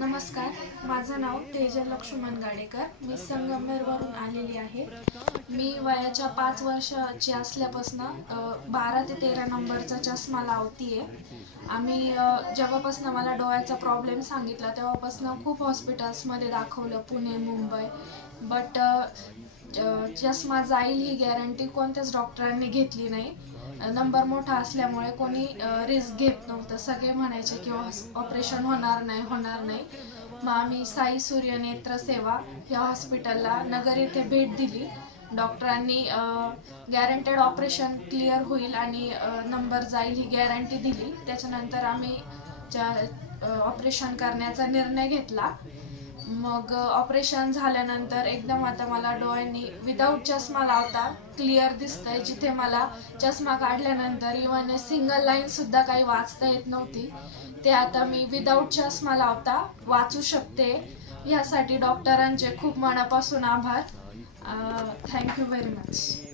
नमस्कार, माझं नाव तेजल लक्ष्मण गाडेकर. मी संगमनेरवरून आलेली आहे. मी वयाच्या 5 वर्षाची असल्यापासून 12 ते 13 नंबरचा चष्मा लावतीये. आम्ही जेव्हापासून मला डोळ्याचा प्रॉब्लेम सांगितला तेव्हापासून खूप हॉस्पिटल्समध्ये दाखवलं, पुणे, मुंबई. बट चष्मा जाईल ही गॅरंटी कोणत्याच डॉक्टरांनी घेतली नाही. नंबर मोठा असल्यामुळे कोणी रिस्क घेत नव्हतं. सगळे म्हणायचे की ऑपरेशन होणार नाही. मग आम्ही साई सूर्य नेत्र सेवा या हॉस्पिटलला नगर येथे भेट दिली. डॉक्टरांनी गॅरंटेड ऑपरेशन क्लिअर होईल आणि नंबर जाईल ही गॅरंटी दिली. त्याच्यानंतर आम्ही ऑपरेशन करण्याचा निर्णय घेतला. मग ऑपरेशन झाल्यानंतर एकदम आता मला डोळ्यांनी विदाऊट चष्मा लावता क्लिअर दिसतंय. जिथे मला चष्मा काढल्यानंतर इव्हन सिंगल लाईन सुद्धा काही वाचता येत नव्हती, ते आता मी विदाऊट चष्मा लावता वाचू शकते. यासाठी डॉक्टरांचे खूप मनापासून आभार. Thank you very much.